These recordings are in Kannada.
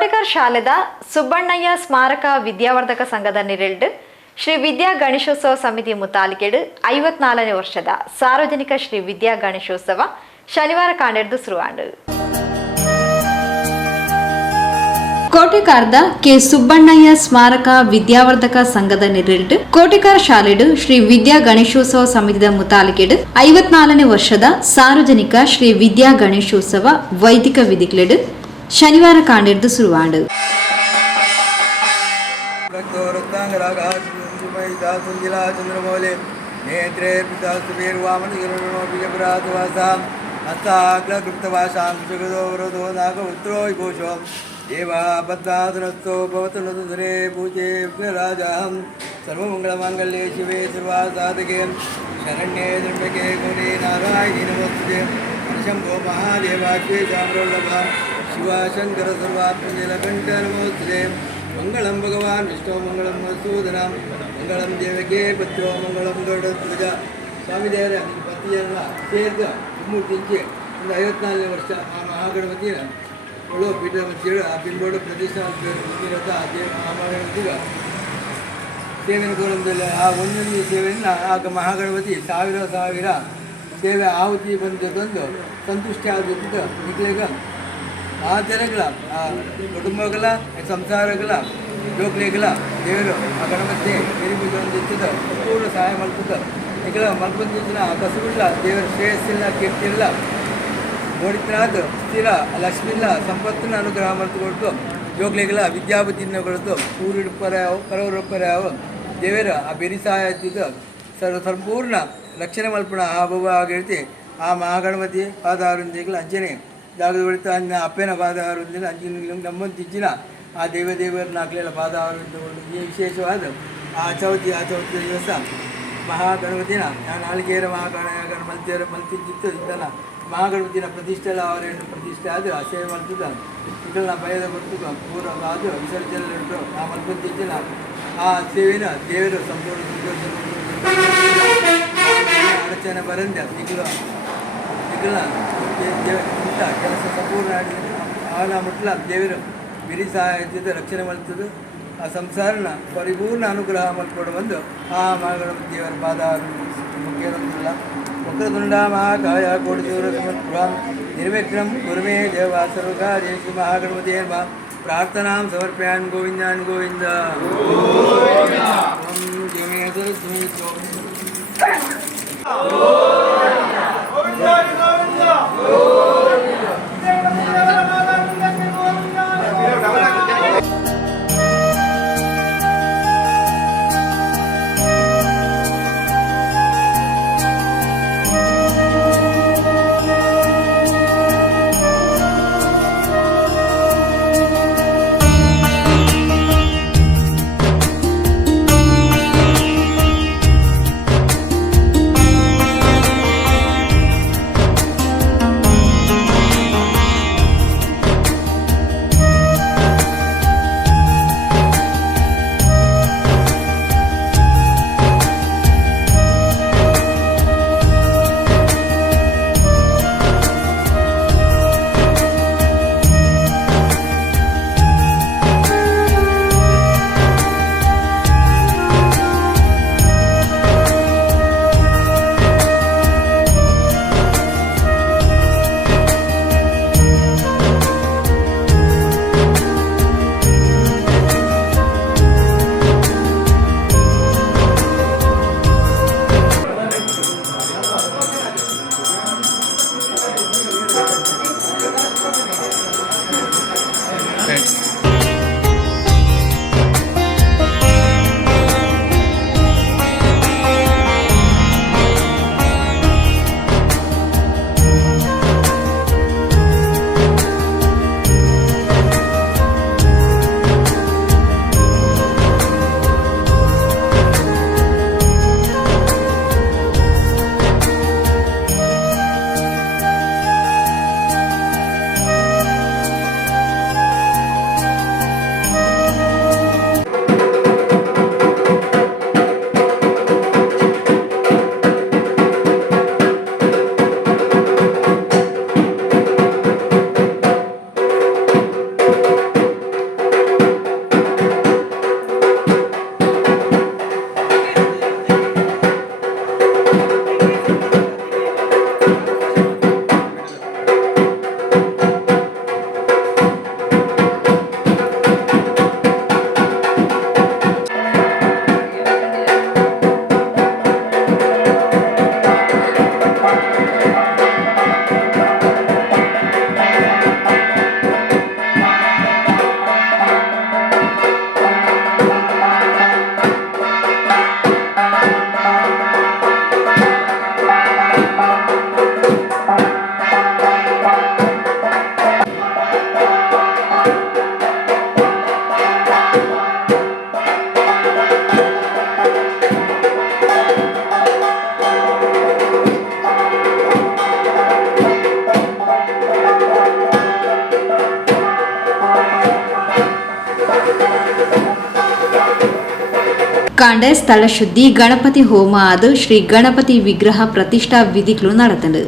ಕೋಟೆಕರ್ ಶಾಲೆದ ಸುಬ್ಬಣ್ಣಯ್ಯ ಸ್ಮಾರಕ ವಿದ್ಯಾವರ್ಧಕ ಸಂಘದ ನೆರಳು ಶ್ರೀ ವಿದ್ಯಾ ಗಣೇಶೋತ್ಸವ ಸಮಿತಿ ಮುತಾಲಿಕೆಡು 54ನೇ ವರ್ಷದ ಸಾರ್ವಜನಿಕ ಶ್ರೀ ವಿದ್ಯಾ ಗಣೇಶೋತ್ಸವ ಶನಿವಾರ ಕಾಂಡೆರ್ದು ಶುರುವಾಂಡು. ಕೋಟೆಕಾರ್ದ ಕೆ ಸುಬ್ಬಣ್ಣಯ್ಯ ಸ್ಮಾರಕ ವಿದ್ಯಾವರ್ಧಕ ಸಂಘದ ನೆರಳು ಕೋಟೆಕಾರ್ ಶಾಲೆಡು ಶ್ರೀ ವಿದ್ಯಾ ಗಣೇಶೋತ್ಸವ ಸಮಿತಿದ ಮುತಾಲಿಕೆಡು 54ನೇ ವರ್ಷದ ಸಾರ್ವಜನಿಕ ಶ್ರೀ ವಿದ್ಯಾ ಗಣೇಶೋತ್ಸವ ವೈದಿಕ ವಿಧಿಗಳು ಶನಿವಾರ ಕಾಂಡೆರ್ದು ಶುರುವಾಂಡು. देवाबद्धादनस्थो भवतु नदुधरे पूजे विघ्नराजाहं सर्वमङ्गलमाङ्गल्ये शिवे सर्वासाधके शरण्ये त्र्यम्बके गौरी नारायणी नमोस्तुते शम्भो महादेवाश्वे चाम्रोल्लभा शिवाशङ्कर सर्वात्मजलकण्ठ नमोस्तुते मङ्गलं भगवान् विष्णु मङ्गलं मधुसूदनं मङ्गलं देवके पुत्रो मङ्गलं गरुडध्वज स्वामी देवರ ಪತಿಯನ್ನ ಸೇರಿದ ಮೂರ್ತಿಗೆ 54ನೇ ವರ್ಷ ಆ ಮಹಾಗಣಪತಿಯ ಒಳ್ಳೆ ಪೀಠ ಅಂತೇಳಿ ಆ ಬಿಂಬೋಡ ಪ್ರತಿಷ್ಠಾ ಮಹಾಗಣಪತಿಗ ಸೇವೆಯನ್ನು ಕೋರಂದಲ್ಲಿ ಆ ಒಂದೊಂದು ಸೇವೆಯನ್ನು ಆಗ ಮಹಾಗಣಪತಿ ಸಾವಿರ ಸೇವೆ ಆಹುತಿ ಬಂದು ಸಂತುಷ್ಟಿ ಆಗುತ್ತಿದ್ದ ನಿಖಲೆಗ ಆ ಜನಗಳ ಆ ಕುಟುಂಬಗಳ ಸಂಸಾರಗಳ ಜೋಕ್ಲೆಗಳ ದೇವರು ಆ ಗಣಪತಿ ಹಿರಿಬಿದ್ದೊಂದಿದ್ದ ಪೂರ್ಣ ಸಹಾಯ ಮಾಡ್ತಿದ್ದ ನಿಖಲ ಮಲ್ಪಂದಿನ ಆ ಕಸುಬಿಲ್ಲ ದೇವರ ಶ್ರೇಯಸ್ಸಿಲ್ಲ ಕೀರ್ತಿಯಿಲ್ಲ ನೋಡಿದ್ರಾದ ಸ್ಥಿರ ಲಕ್ಷ್ಮಿಲ್ಲ ಸಂಪತ್ತನ್ನು ಅನುಗ್ರಹ ಮಾಡಿಕೊಡ್ತು ಜೋಗ್ಲಿಗಳ ವಿದ್ಯಾಬುದ್ಧಿನ ಕೊಡ್ತು ಊರಿಡು ಪರವರು ಪರ್ಯಾವ ದೇವರ ಆ ಬೆರಿಸಾಯ ಸಂಪೂರ್ಣ ರಕ್ಷಣೆ ಮಲ್ಪಣ ಆ ಭವ ಆಗಿರ್ತಿ ಆ ಮಹಾಗಣಪತಿ ಪಾದಹಾರೊಂದಿಗೆ ಅಂಜನೆ ಜಾಗದ ಹೊಡಿತ ಅನ್ನ ಅಪ್ಪನ ಪಾದಹಾರೊಂದಿಗೆ ಅಂಜನ ನಮ್ಮಂತಿಜ್ಜಿನ ಆ ದೇವರ ನಾಲ್ಕಲೆಲ್ಲ ಪಾದಹಾರೊಂದು ಈ ವಿಶೇಷವಾದ ಆ ಚೌತಿ ದಿವಸ ಮಹಾಗಣಪತಿನ ನಾಳಿಗೆಯರ ಮಲ್ತಿಯರ ಮಲ್ತಿದ್ದಿತ್ತು ಇದನ್ನು ಮಹಾಗಣಪತಿನ ಪ್ರತಿಷ್ಠೆ ಅವರೇನು ಪ್ರತಿಷ್ಠೆ ಆದರೂ ಆ ಸೇವೆ ಮಾಡ್ತಿದ್ದ ಇದನ್ನ ಭಯದ ಬರ್ತು ಪೂರ್ವ ಅದು ವಿಸರ್ಜನೆ ಉಂಟು ಆ ಮಲ್ಪಂತಿದ್ದಿನ ಆ ಸೇವೆನ ದೇವರು ಸಂಪೂರ್ಣ ಅಡಚಣೆ ಬರಂದ ನಿಖಲ ಇಂಥ ಕೆಲಸ ಸಂಪೂರ್ಣ ಅವನ ಮುಟ್ಲ ದೇವರು ಬಿರಿ ಸಹಾಯ ರಕ್ಷಣೆ ಮಾಡ್ತದ್ದು ಆ ಸಂಸಾರನ ಪರಿಪೂರ್ಣ ಅನುಗ್ರಹ ಮಾಡಿಕೊಂಡು ಬಂದು ಆ ಮಹಾಗಣಪತಿ ದೇವರ ಪಾದ ಮುಖ್ಯರಂತಿಲ್ಲ ವಕ್ರತುಂಡ ಮಹಾಕಾಯ ಕೋಟಿಚೂರ ಸಮರ್ಪುರಾಂ ನಿರ್ವಿಘ್ನಂ ಕುರುಮೇ ದೇವ ಸರ್ವಕಾರ್ಯೇಷು ಮಹಾಗಣಪತಿ ಪ್ರಾರ್ಥನಾಂ ಸಮರ್ಪಯಾನ್ ಗೋವಿಂದಾನ್ ಗೋವಿಂದ ಕಾಂಡೆ ಸ್ಥಳ ಶುದ್ಧಿ ಗಣಪತಿ ಹೋಮ ಆದ ಶ್ರೀ ಗಣಪತಿ ವಿಗ್ರಹ ಪ್ರತಿಷ್ಠಾ ವಿಧಿಗಳು ನಡೆತಂಡು.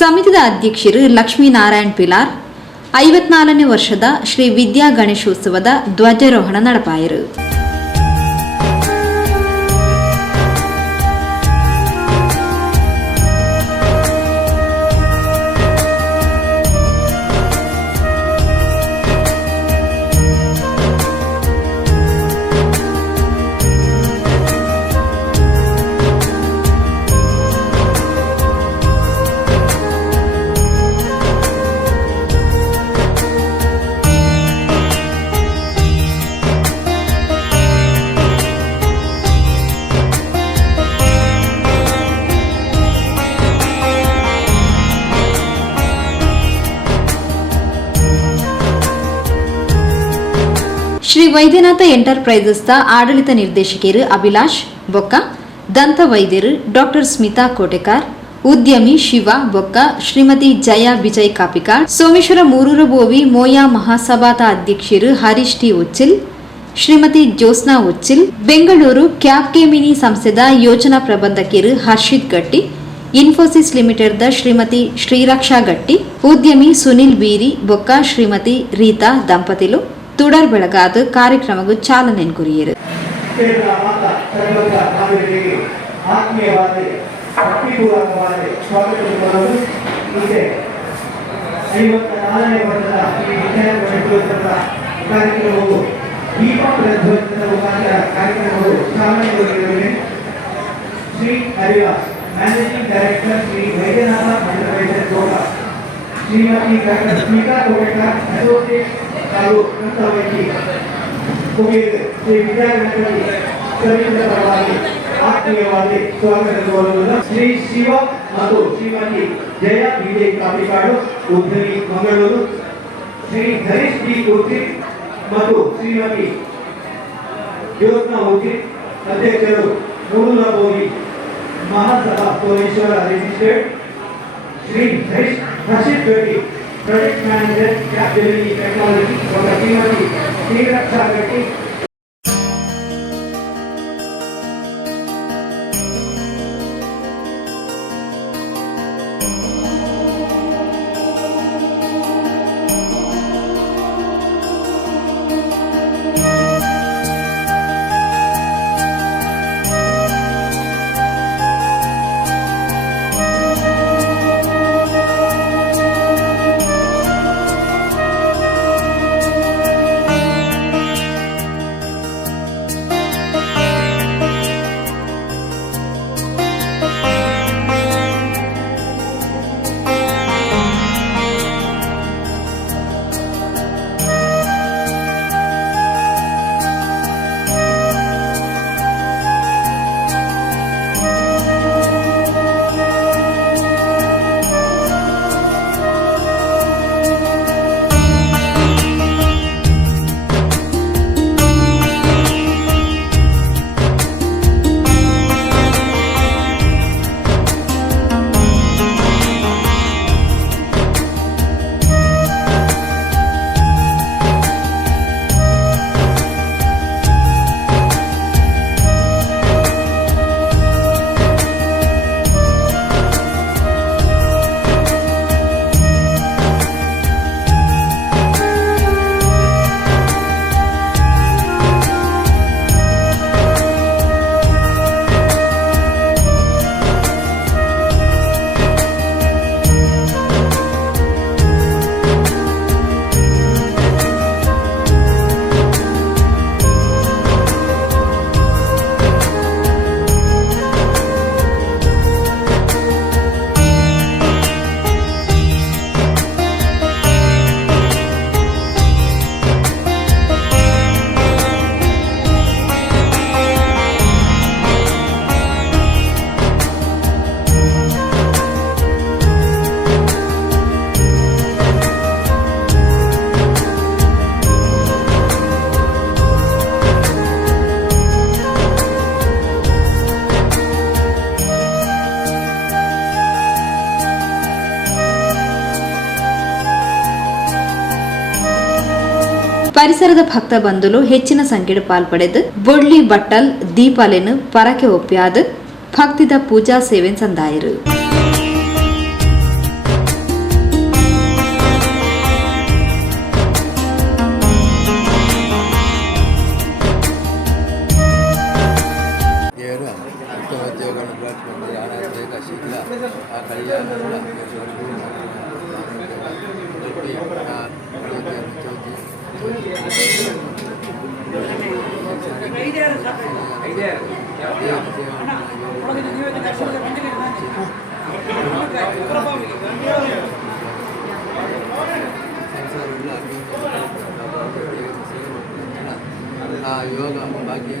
ಸಮಿತಿದ ಅಧ್ಯಕ್ಷರು ಲಕ್ಷ್ಮೀನಾರಾಯಣ್ ಪಿಲಾರ್ 54ನೇ ವರ್ಷದ ಶ್ರೀ ವಿದ್ಯಾ ಗಣೇಶೋತ್ಸವದ ಧ್ವಜಾರೋಹಣ ನಡಪಾಯರು. ಶ್ರೀ ವೈದ್ಯನಾಥ ಎಂಟರ್ಪ್ರೈಸಸ್ ಆಡಳಿತ ನಿರ್ದೇಶಕಿಯರು ಅಭಿಲಾಷ್ ಬೊಕ್ಕ, ದಂತ ವೈದ್ಯರು ಡಾಕ್ಟರ್ ಸ್ಮಿತಾ ಕೋಟೆಕಾರ್, ಉದ್ಯಮಿ ಶಿವ ಬೊಕ್ಕ, ಶ್ರೀಮತಿ ಜಯಾ ವಿಜಯ್ ಕಾಪಿಕಾರ್, ಸೋಮೇಶ್ವರ ಮೂರೂರ ಬೋವಿ ಮೋಯಾ ಮಹಾಸಭಾದ ಅಧ್ಯಕ್ಷರು ಹರೀಶ್ ಟಿ ಉಚ್ಚಿಲ್, ಶ್ರೀಮತಿ ಜ್ಯೋತ್ಸ್ನಾ ಉಚ್ಚಿಲ್, ಬೆಂಗಳೂರು ಕ್ಯಾಪ್ಗೆಮಿನಿ ಸಂಸ್ಥೆದ ಯೋಜನಾ ಪ್ರಬಂಧಕಿಯರು ಹರ್ಷಿತ್ ಗಟ್ಟಿ, ಇನ್ಫೋಸಿಸ್ ಲಿಮಿಟೆಡ್ದ ಶ್ರೀಮತಿ ಶ್ರೀರಕ್ಷಾ ಗಟ್ಟಿ, ಉದ್ಯಮಿ ಸುನಿಲ್ ಬೀರಿ ಬೊಕ್ಕ, ಶ್ರೀಮತಿ ರೀತಾ ದಂಪತಿಲು ತುಡರ್ ಬೆಳಗಾದ ಕಾರ್ಯಕ್ರಮಕ್ಕೂ ಚಾಲನೆ ಕೊರಿಯರು. Shri Harivas managing director Shri Vaidyanatha enterprises Goa, Shrimati doctor Smita Kotekar associate ಹಾಗೂ ವೈದ್ಯ ಕುಬೇರ್ ಶ್ರೀ ವಿದ್ಯಾ ಗಣಪತಿ ಸಮಿತಿಯ ಪರವಾಗಿ ಆತ್ಮೀಯವಾಗಿ ಸ್ವಾಗತ ಕೋರುವುದು. ಶ್ರೀ ಶಿವ ಮತ್ತು ಶ್ರೀಮತಿ ಜಯ ವಿಜಯ್ ಕಾಪಿಕಾಡು ಉದ್ಯಮಿ ಮಂಗಳೂರು, ಶ್ರೀ ಹರೀಶ್ ಟಿ ಉಚಿತ್ ಮತ್ತು ಶ್ರೀಮತಿ ಜ್ಯೋತ್ಸ್ನಾ ಉಚಿತ್ ಅಧ್ಯಕ್ಷರು ಮೂರೂರ ಬೋವಿ ಮಹಾಸಭಾ ಸೋಮೇಶ್ವರ ರಿಜಿಸ್ಟರ್ಡ್, ಶ್ರೀ ಹರ್ಷಿತ್ ಗಟ್ಟಿ ಪ್ರಾಜೆಕ್ಟ್ ಮ್ಯಾನೇಜರ್ ಕ್ಯಾಪ್ಗೆಮಿನಿ ಟೆಕ್ನಾಲಜಿ ಮತ್ತು ಶ್ರೀಮತಿ ಶ್ರೀರಕ್ಷಾ ಗಟ್ಟಿ. ಪರಿಸರದ ಭಕ್ತ ಬಂಧುಲು ಹೆಚ್ಚಿನ ಸಂಖ್ಯೆಡು ಪಾಲ್ಪಡೆದು ಬೊಡ್ಲಿ ಬಟ್ಟಲ್ ದೀಪಾಲೆನು ಪರಕೆ ಒಪ್ಪಿಯಾದ ಭಕ್ತಿದ ಪೂಜಾ ಸೇವೆ ಸಂದಾಯರು. ಆ ಯೋಗ ಭಾಗ್ಯ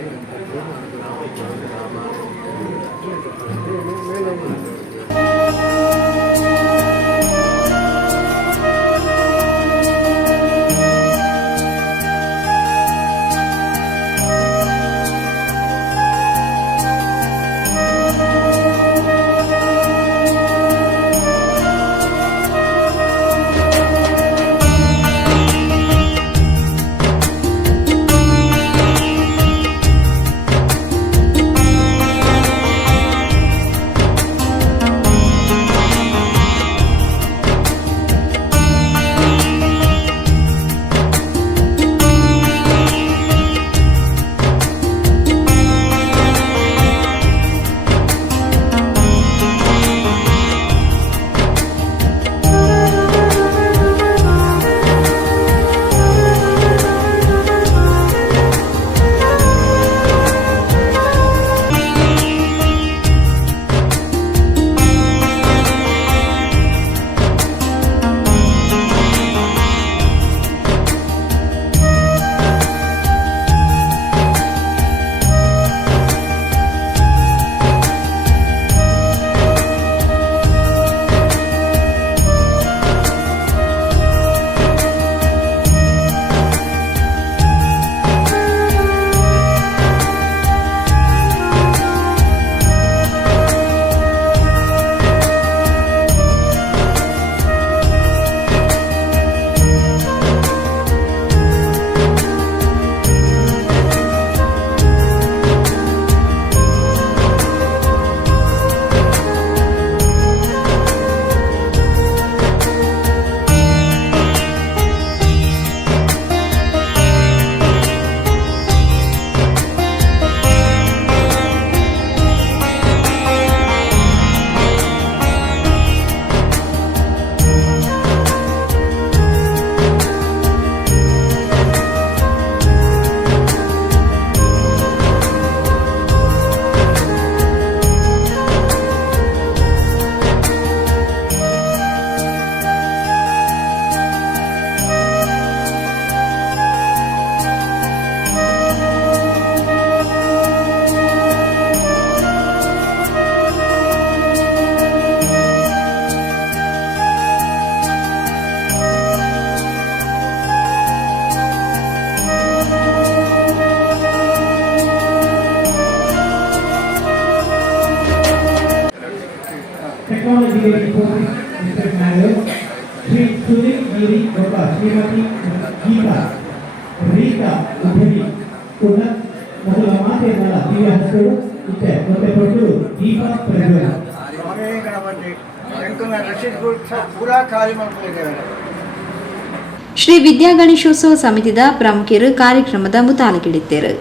Technology Report, Mr. Nagar, Sri Sudip Giri Gopal, Srimati Geeta, Rita Udhani, Unat, ಮೊದಲ ಮಾತೆಯಲ್ಲ ದಿವ್ಯ ಹಸ್ತರು ಇತ್ತೆ ಮತ್ತೆ ಕೊಟ್ಟು ದೀಪ ಪ್ರಜ್ವಲ ಸ್ವಾಮಿ ಗಣಪತಿ ಎಂಕನ ರಶೀದ್ ಪೂರಾ ಖಾಲಿ ಮಾಡ್ಕೊಂಡಿದ್ದೇವೆ. ಶ್ರೀ ವಿದ್ಯಾ ಗಣೇಶೋತ್ಸವ ಸಮಿತಿದ ಪ್ರಮುಖರು ಕಾರ್ಯಕ್ರಮದ ಮುತಾಲಿಕಿಡಿದ್ದರು.